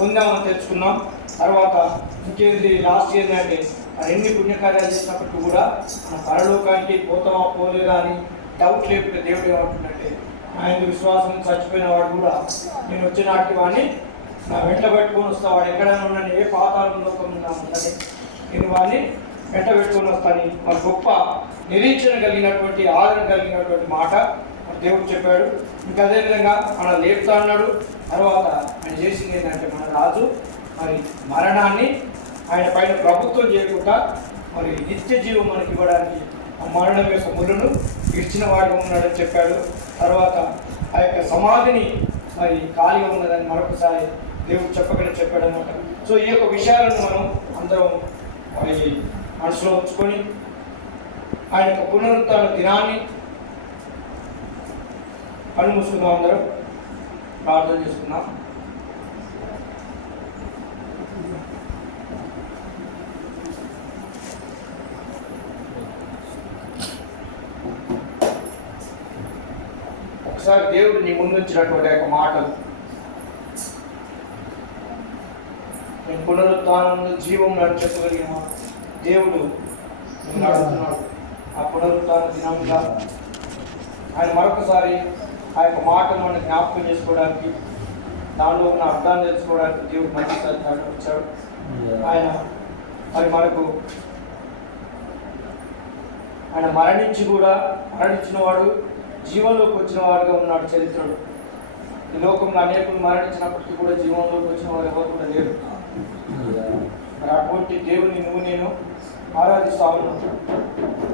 పొందామని తెలుసుకున్నాం. తర్వాత ఇంకేంటి లాస్ట్ ఏంటంటే ఎన్ని పుణ్యకార్యాలు చేసినప్పటికీ కూడా మన పరలోకానికి పోతామా పోలేదా అని డౌట్ లేకుండా దేవుడు ఏమంటుందంటే, ఆయన విశ్వాసం చచ్చిపోయిన వాడు కూడా నేను వచ్చినాటికి వాడిని నా వెంట పెట్టుకొని వస్తా, వాడు ఎక్కడైనా ఉన్నాను, ఏ పాతాళంలో ఉందని నేను వాడిని వెంట పెట్టుకొని వస్తాను. మన గొప్ప నిరీక్షణ కలిగినటువంటి ఆదరణ కలిగినటువంటి మాట దేవుడు చెప్పాడు. ఇంకా అదేవిధంగా మన లేపుతా అన్నాడు. తర్వాత ఆయన చేసింది ఏంటంటే, మన రాజు మరి మరణాన్ని ఆయన పైన ప్రభుత్వం చేయకుండా మరి నిత్య జీవం మనకి ఇవ్వడానికి ఆ మరణం యొక్క ముళ్ళను ఇచ్చిన వాడిగా ఉన్నాడని చెప్పాడు. తర్వాత ఆ యొక్క సమాధిని మరి ఖాళీగా ఉన్నదని మరొకసారి దేవుడు చెప్పకనే చెప్పాడు అనమాట. సో ఈ యొక్క విషయాలను మనం అందరం మరి మనసులో ఉంచుకొని ఆయన యొక్క పునరుత్థాన దినాన్ని కళ్ళు మూసుకుందాం, అందరం ప్రార్థన చేసుకుందాం. ఒకసారి దేవుడు నీ ముందు వచ్చినటువంటి యొక్క మాటలు, నేను పునరుత్థానం జీవం అని చెప్పగలిగిన దేవుడు నేను అడుగుతున్నాడు. ఆ పునరుత్థాన దినంగా ఆయన మరొకసారి ఆ యొక్క మాటలు మనం జ్ఞాపకం చేసుకోవడానికి, దానిలో ఉన్న అర్థాన్ని తెలుసుకోవడానికి దేవుడు మంచి వచ్చాడు. ఆయన మరి మనకు ఆయన మరణించిన వాడు జీవంలోకి వచ్చిన వాడుగా ఉన్నాడు చరిత్రలో. ఈ లోకంలో అనేకులు మరణించినప్పటికీ కూడా జీవంలోకి వచ్చిన వారు ఎవరు కూడా లేరు. మరి అటువంటి దేవుని నువ్వు నేను ఆరాధిస్తా ఉన్నాం.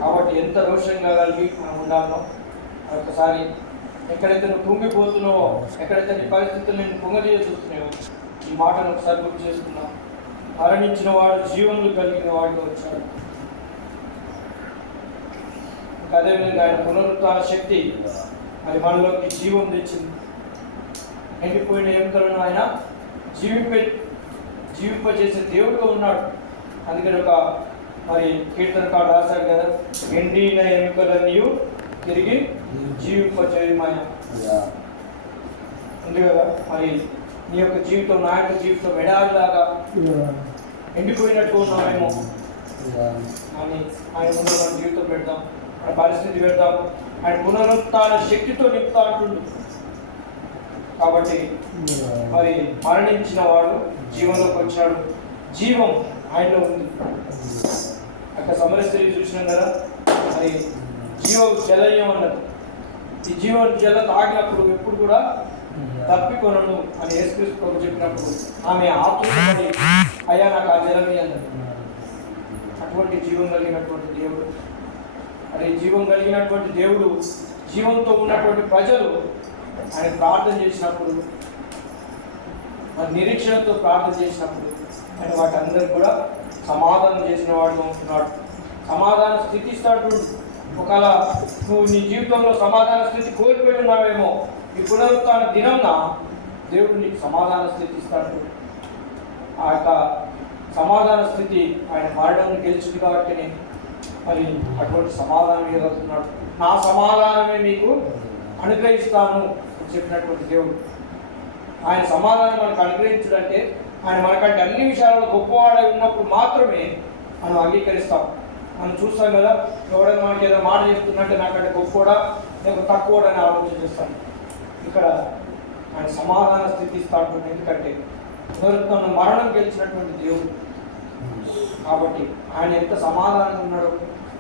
కాబట్టి ఎంత రోషంగా కలిగి మనం ఉండాలో ఒకసారి, ఎక్కడైతే నువ్వు కుంగిపోతున్నావో, ఎక్కడైతే నీ పరిస్థితులు నేను పొంగదీయ చూస్తున్నావో, ఈ మాటను ఒకసారి గుర్తు చేసుకున్నావు. మరణించిన వాడు జీవనులు కలిగిన వాడిగా వచ్చాడు. అదేవిధంగా ఆయన పునరుత్థాన శక్తి మరి మనలోకి జీవం తెచ్చింది. ఎండిపోయిన ఎముకలను ఆయన జీవింపజేసే దేవుడుగా ఉన్నాడు. అందుకని ఒక మరి కీర్తనకాడు రాశాడు కదా, ఎండిన ఎముకలన్నీ తిరిగి జీవింపజేయమని ఉంది కదా. మరి నీ యొక్క జీవితం, నా యొక్క జీవితం ఎడారిలాగా ఎండిపోయినట్టు ఉన్నామేమో అని ఆయన ముందు మన జీవితం పెడదాం, మన పరిస్థితి పెడదాం. ఆయన పునరుత్థాన శక్తితో నింపుతా అంటుండు. కాబట్టి మరి మరణించిన వాడు జీవంలోకి వచ్చాడు. జీవం ఆయనలో ఉంది. అక్కడ సమరస్త్రీ చూసినాం కదా, మరి జీవ జలయం అన్నది. ఈ జీవ జల తాగినప్పుడు ఎప్పుడు కూడా తప్పికొనను అని యేసుక్రీస్తు ప్రభు చెప్పినప్పుడు ఆమె ఆతురపడి అయ్యా నాకు ఆ జలమే అన్నది. అటువంటి జీవం కలిగినటువంటి దేవుడు, మరి జీవం కలిగినటువంటి దేవుడు, జీవంతో ఉన్నటువంటి ప్రజలు ఆయన ప్రార్థన చేసినప్పుడు, మరి నిరీక్షణతో ప్రార్థన చేసినప్పుడు ఆయన వాటి అందరికి కూడా సమాధానం చేసిన వాడుగా ఉంటున్నాడు. సమాధాన స్థితి ఇస్తాడు. ఒకవేళ నువ్వు నీ జీవితంలో సమాధాన స్థితి కోల్పోయి ఉన్నావేమో, ఈ పునరుత్థాన దినంన దేవుడు నీకు సమాధాన స్థితి ఇస్తాడు. ఆ యొక్క సమాధాన స్థితి ఆయన మరణాన్ని గెలిచింది కాబట్టి మరి అటువంటి సమాధానం ఇవ్వగలుగుతున్నాడు. నా సమాధానమే మీకు అనుగ్రహిస్తాను అని చెప్పినటువంటి దేవుడు. ఆయన సమాధానం మనకు అనుగ్రహించడంటే ఆయన మనకంటే అన్ని విషయాల్లో గొప్పవాడై ఉన్నప్పుడు మాత్రమే మనం అంగీకరిస్తాం. మనం చూస్తాం కదా, ఎవడైనా మనకి ఏదో మాట చెప్తున్నట్టే నాకంటే గొప్పవాడా లేక తక్కువడా అని ఆలోచన చేస్తాను. ఇక్కడ ఆయన సమాధాన స్థితి ఇస్తాడు. ఎందుకంటే పునరుత్థాన మరణం గెలిచినటువంటి దేవుడు కాబట్టి ఆయన ఎంత సమాధానంగా ఉన్నాడో.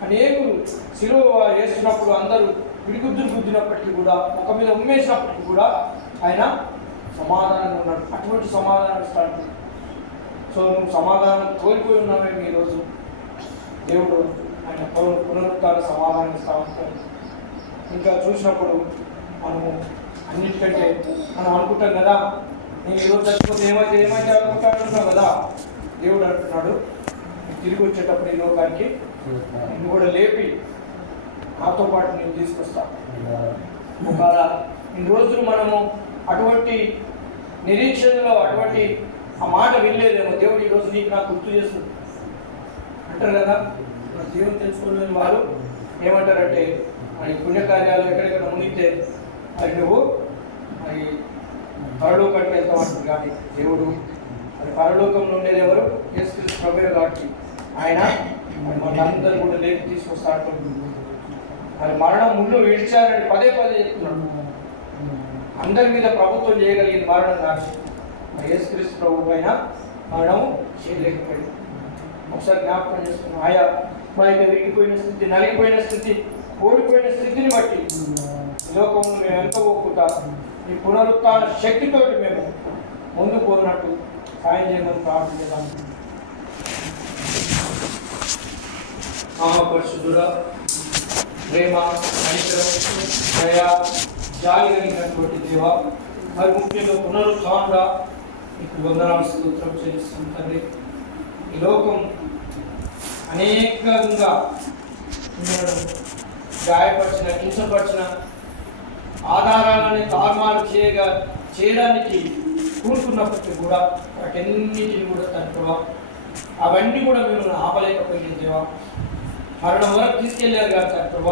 అనేకులు శిలువ వేసినప్పుడు అందరూ విడిగుద్దులు గుద్దినప్పటికీ కూడా, ఒక మీద ఉమ్మేసినప్పటికీ కూడా ఆయన సమాధానంగా ఉన్నాడు. అటువంటి సమాధానం ఇస్తాడు. సో నువ్వు సమాధానం కోల్పోయి ఉన్నావేమో ఈరోజు, దేవుడు ఆయన పునరుత్థాన సమాధానం ఇస్తా ఉంటాడు. ఇంకా చూసినప్పుడు మనము అన్నిటికంటే మనం అనుకుంటాం కదా, నేను ఈరోజు చచ్చిపోతే ఏమైతే అనుకుంటాను కదా, దేవుడు అంటున్నాడు తిరిగి వచ్చేటప్పుడు ఈ లోకానికి నిన్ను కూడా లేపి నాతో పాటు నేను తీసుకొస్తాను. ఒకవేళ ఇన్ని రోజులు మనము అటువంటి నిరీక్షణలో అటువంటి ఆ మాట వినలేదేమో, దేవుడు ఈరోజు నీకు నాకు గుర్తు చేస్తుంది అంటారు కదా. మన దేవుని తెలుసుకునే వారు ఏమంటారంటే, మరి పుణ్యకార్యాలు ఎక్కడెక్కడ మునిగితే మరి నువ్వు మరి పరలోకానికి వెళ్తామంటారు. కానీ దేవుడు పరలోకంలో ఉండేది ఎవరు? యేసుక్రీస్తు ప్రభువే కాబట్టి ఆయన మనందరూ కూడా లేపి తీసుకొస్తాడు. మరి మరణం ముందు విడిచారని పదే పదే చెప్తున్నాడు. అందరి మీద ప్రభుత్వం చేయగలిగిన మరణం నాశి యేసుక్రీస్తు ప్రభు పైన మరణం చేయలేకపోయింది. ఒకసారి జ్ఞాపకం చేసుకున్నాం. ఆయా మా యొక్క విరిగిపోయిన స్థితి, నలిగిపోయిన స్థితి, ఓడిపోయిన స్థితిని బట్టి లోకంలో మేము ఎంత ఒప్పుకుంటా ఈ పునరుత్థాన శక్తితోటి మేము ముందుకు పోయినట్టు సాయం చేయమని ప్రార్థన చేద్దాం. మహాపరిశుద్ధుడా, ప్రేమ, కనికరం, దయ, జాలి కలిగినటువంటి దేవా, మరి ముఖ్యంగా పునరుత్థానుడా మీకు వందనాలు స్తోత్రం చెల్లిస్తాం తండ్రి. ఈ లోకం అనేకంగా గాయపరిచిన, హింసపరిచిన, ఆధారాలని తారుమారు చేయడానికి కూరుకున్నప్పటికీ కూడా వాటన్నిటిని కూడా తక్కువ అవన్నీ కూడా మేము ఆపలేకపోయింది దేవా. మరణం వరకు తీసుకెళ్ళారు కదా తక్కువ.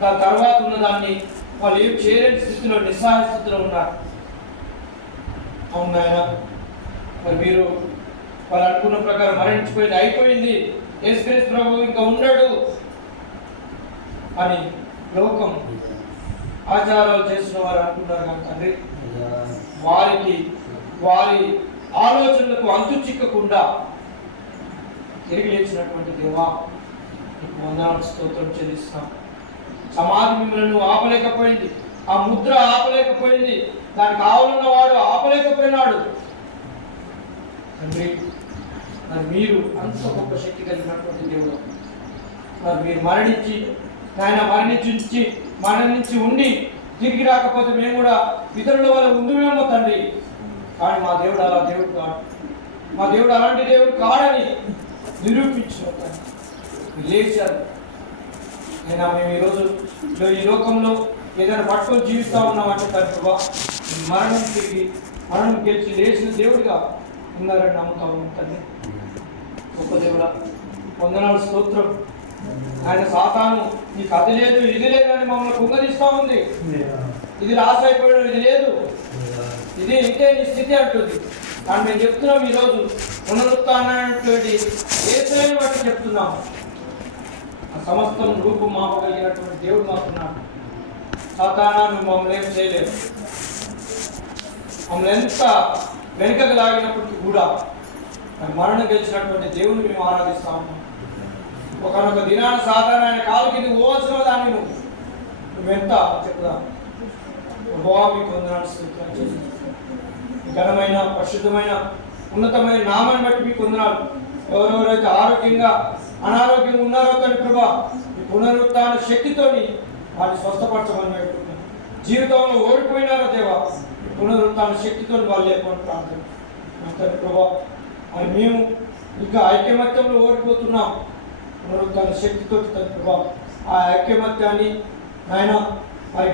దాని తర్వాత ఉన్నదాన్ని వాళ్ళు ఏం చేయలేని స్థితిలో, నిస్సహాయ స్థితిలో ఉన్నారు. అవును నాయన, మరి మీరు వాళ్ళు అనుకున్న ప్రకారం మరణించిపోయింది, అయిపోయింది, యేసుక్రీస్తు ప్రభువు ఇంకా ఉండడు అని లోకం ఆచారాలు చేసిన వారు అనుకున్నారు కానీ తండ్రి, వారి ఆలోచనలకు అంతు చిక్కకుండా తిరిగి లేచినటువంటి దేవా నీకు వందనాలు స్తోత్రం చెల్లిస్తాం. సమాధి మిమ్మల్ని ఆపలేకపోయింది, ఆ ముద్ర ఆపలేకపోయింది, దానికి ఆవులున్న వాడు ఆపలేకపోయినాడు తండ్రి. మరి మీరు అంత గొప్ప శక్తి కలిగినటువంటి దేవుడు, మరి మీరు మరణించి ఉండి తిరిగి రాకపోతే మేము కూడా ఇతరుల వల్ల ఉండుమేమో తండ్రి. కానీ మా దేవుడు అలా దేవుడు కాడు, మా దేవుడు అలాంటి దేవుడు కాడని నిరూపించారు, లేచారు. అయినా మేము ఈరోజు ఈ లోకంలో ఏదైనా పట్టుకొని జీవిస్తూ ఉన్నామంటే తక్కువ మరణం గెలిచి లేచిన దేవుడిగా ఉన్నారని నమ్ముతా ఉన్నాం తండ్రి. గొప్ప దేవుడా, వందనాలు స్తోత్రం. ఆయన సాతాను నీకు అది లేదు ఇది లేదు అని మమ్మల్ని కుంగదీస్తూ ఉంది. ఇది లాస్ అయిపోయాడు, ఇది లేదు, ఇది ఇంకే నీ స్థితి అంటుంది. కానీ మేము చెప్తున్నాం ఈరోజు పునరుత్థానటువంటి యేసుని బట్టి చెప్తున్నాము. ఆ సమస్తం రూపం మాపగలిగినటువంటి దేవుడు మాకున్నాడు. సాతానా నువ్వు మమ్మల్ని ఏం చేయలేదు. మమ్మల్ని ఎంత వెనుకకు లాగినప్పటికీ కూడా మరణం గెలిచినటువంటి దేవుని మేము ఆరాధిస్తా ఉన్నాం. ఒకనొక దినాన సాతాను ఆయన కాలు కింద పోవాల్సిన దాన్ని నువ్వెంత చెప్తా మీకు వందనాలు స్తోత్రం చేసి ఘనమైన, పరిశుద్ధమైన, ఉన్నతమైన నామాన్ని బట్టి మీకు వందనాలు. ఎవరెవరైతే ఆరోగ్యంగా, అనారోగ్యంగా ఉన్నారో కానీ ప్రభా ఈ పునరుత్థాన శక్తితోని వారిని స్వస్థపరచమని పెట్టుకుంటున్నాను. జీవితంలో ఓడిపోయినారో దేవా పునరుత్థాన శక్తితో వాళ్ళు లేకుండా ప్రార్థన అంతని ప్రభా. మరి మేము ఇంకా ఐక్యమత్యంలో ఓడిపోతున్నాం. పునరుత్థాన శక్తితో తన ప్రభా ఆ ఐక్యమత్యాన్ని ఆయన మరి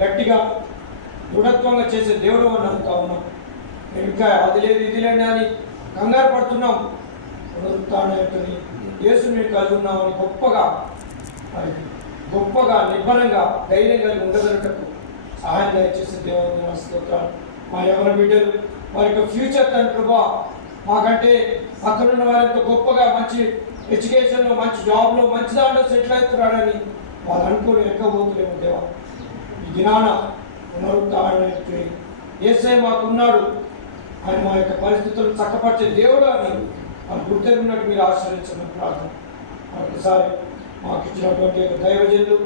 గట్టిగా దృఢత్వంగా చేసే దేవుడు అని నమ్ముతా ఉన్నాం. మేము ఇంకా అది లేదు ఇది లేని అని కంగారు పడుతున్నాం. పునరుత్థాన యేసు మేము కలిగి ఉన్నామని గొప్పగా నిబ్బరంగా ధైర్యంగా ఉండగలటకు సహాయం దయచేసే దేవుని స్తోత్రాలు. మా ఎవరి బిడ్డలు వారి యొక్క ఫ్యూచర్ తన ప్రభా మాకంటే అక్కడున్న వారితో గొప్పగా మంచి ఎడ్యుకేషన్లో, మంచి జాబ్లో, మంచి దాంట్లో సెటిల్ అవుతున్నాడని వాళ్ళు అనుకుని ఎక్కబోతులేము దేవా. ఈ దినాన పునరుత్థాన యేసయ్య మాకున్నాడు అని మా యొక్క పరిస్థితులను చక్కపరిచే దేవుడు అని వాళ్ళు గుర్తెరిగినట్టు మీరు ఆశ్రయించమని ప్రార్థన. ఒకసారి మాకు ఇచ్చినటువంటి యొక్క దైవజనులు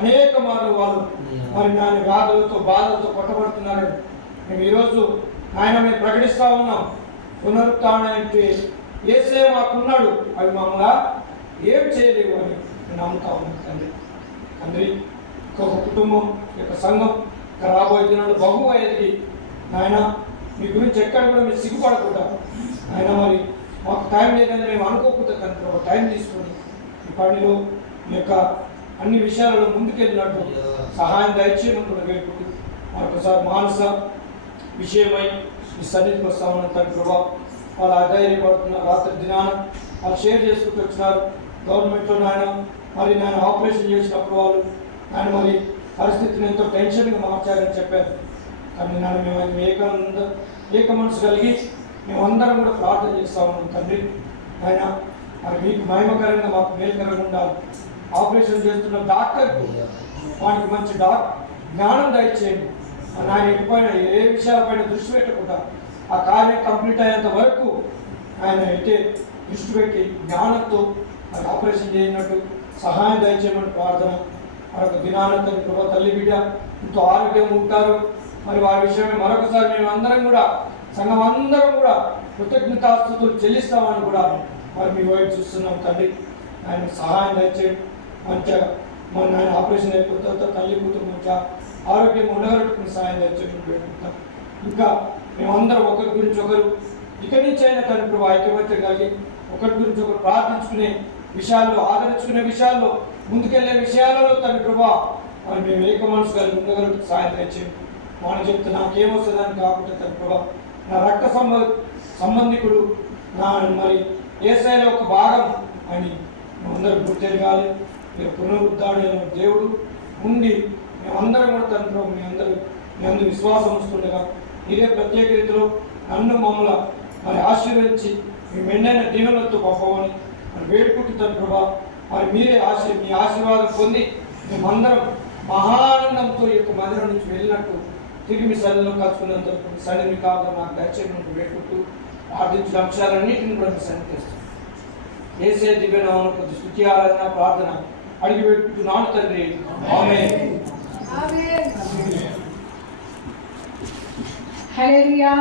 అనేక మార్లు వాళ్ళు మరి నాన్న వ్యాధులతో, బాధలతో కొట్టబడుతున్నారని మేము ఈరోజు మేము ప్రకటిస్తూ ఉన్నాం. పునరుత్థానానికి యేసయ్య మాకున్నాడు, అవి మమ్మల్ని ఏం చేయలేవు అని నేను నమ్ముతా ఉన్నాను తండ్రి. ఒక కుటుంబం యొక్క సంఘం రాబోయే దినాలు బహుగా ఎదిగి నాయన మీ గురించి ఎక్కడ కూడా మీరు సిగ్గుపడకుండా ఆయన మరి మాకు టైం లేదని మేము అనుకోకుండా తండ్రి ఒక టైం తీసుకొని ఈ పనిలో మీ యొక్క అన్ని విషయాలలో ముందుకెళ్ళినట్టు సహాయం దయచేయమని కూడా వేడుకుంటూ మరొకసారి మానస విషయమై ఈ సన్నిధికి వస్తా ఉన్నాను తండ్రి ప్రభావ. వాళ్ళు అధైర్యపడుతున్న రాత్రి దినాన వాళ్ళు షేర్ చేసుకుంటూ వచ్చినారు. గవర్నమెంట్లో మరి నేను ఆపరేషన్ చేసినప్పుడు వాళ్ళు మరి పరిస్థితిని ఎంతో టెన్షన్గా మార్చారని చెప్పారు. కానీ మేము ఏక మనసు కలిగి మేమందరం కూడా ప్రార్థన చేస్తా ఉన్నాం తండ్రి. ఆయన మరి మీకు మహిమకరంగా మాకు మేలుకరంగా ఉండాలి. ఆపరేషన్ చేస్తున్న డాక్టర్కు వానికి మంచి జ్ఞానం దయచేయండి. ఆయన ఎటుపైన ఏ విషయాలపైన దృష్టి పెట్టకుండా ఆ కార్యం కంప్లీట్ అయ్యేంత వరకు ఆయన అయితే దృష్టి పెట్టి జ్ఞానంతో అది ఆపరేషన్ చేయనట్టు సహాయం దయచేయమని ప్రార్థన. మరొక దినానంత ప్రభా తల్లి బిడ్డ ఎంతో ఆరోగ్యంగా ఉంటారు. మరి వారి విషయమే మరొకసారి మేము అందరం కూడా సంఘం అందరం కూడా కృతజ్ఞతాస్తుతులు చెల్లిస్తామని కూడా మరి మీ వైపు చూస్తున్నాం తండ్రి. ఆయన సహాయం దయచేయండి. మంచిగా మన ఆయన ఆపరేషన్ అయిపోయిన తర్వాత తల్లి కూతురు మంచిగా ఆరోగ్యంగా ఉండగలుగుతున్న సహాయం దయచేయండి. ఇంకా మేమందరం ఒకరి గురించి ఒకరు ఇక్కడి నుంచి అయినా తండ్రి ప్రభా ఐక్యమత్యం కలిగి ఒకరి గురించి ఒకరు ప్రార్థించుకునే విషయాల్లో, ఆదరించుకునే విషయాల్లో, ముందుకెళ్లే విషయాలలో తండ్రి ప్రభా మరి మేము ఏక మనసు కలిగి ఉండగలుగుతూ సాయం దయచేయండి. మనం చెప్తే నాకేమొస్తుందని కాకుండా తండ్రి ప్రభా నా రక్త సంబంధికుడు నా మరి యేసయ్యలో ఒక భాగం అని మేమందరం గుర్తెరగాలి. మీరు పునరుద్ధాడైన దేవుడు ఉండి మేమందరం కూడా తండ్రి ప్రభు మీ అందరూ విశ్వాసం వస్తుండగా మీరే ప్రత్యేక రీతిలో నన్ను మమ్మల్ని మరి ఆశీర్వదించి మీ మెండైన దీవెనలతో పంపమని మరి వేడుకుంటున్నాను ప్రభా. మరి మీరే మీ ఆశీర్వాదం పొంది మేమందరం మహానందంతో ఈ యొక్క మందిరం నుంచి వెళ్ళినట్టు తిరిగి మీ సన్నిధిలో కలుసుకున్నంత సన్నిధిని కావాలి నాకు దయచేయమని వేడుకుంటూ ప్రార్థించిన అంశాలన్నింటినీ కూడా మీ సన్నిధి తెస్తాను. యేసయ్య దివ్య నామమున కొద్ది స్తుతి ఆరాధన ప్రార్థన అడిగి పెట్టుకుంటున్నాను తండ్రి. ఆమేన్. హల్లెలూయా.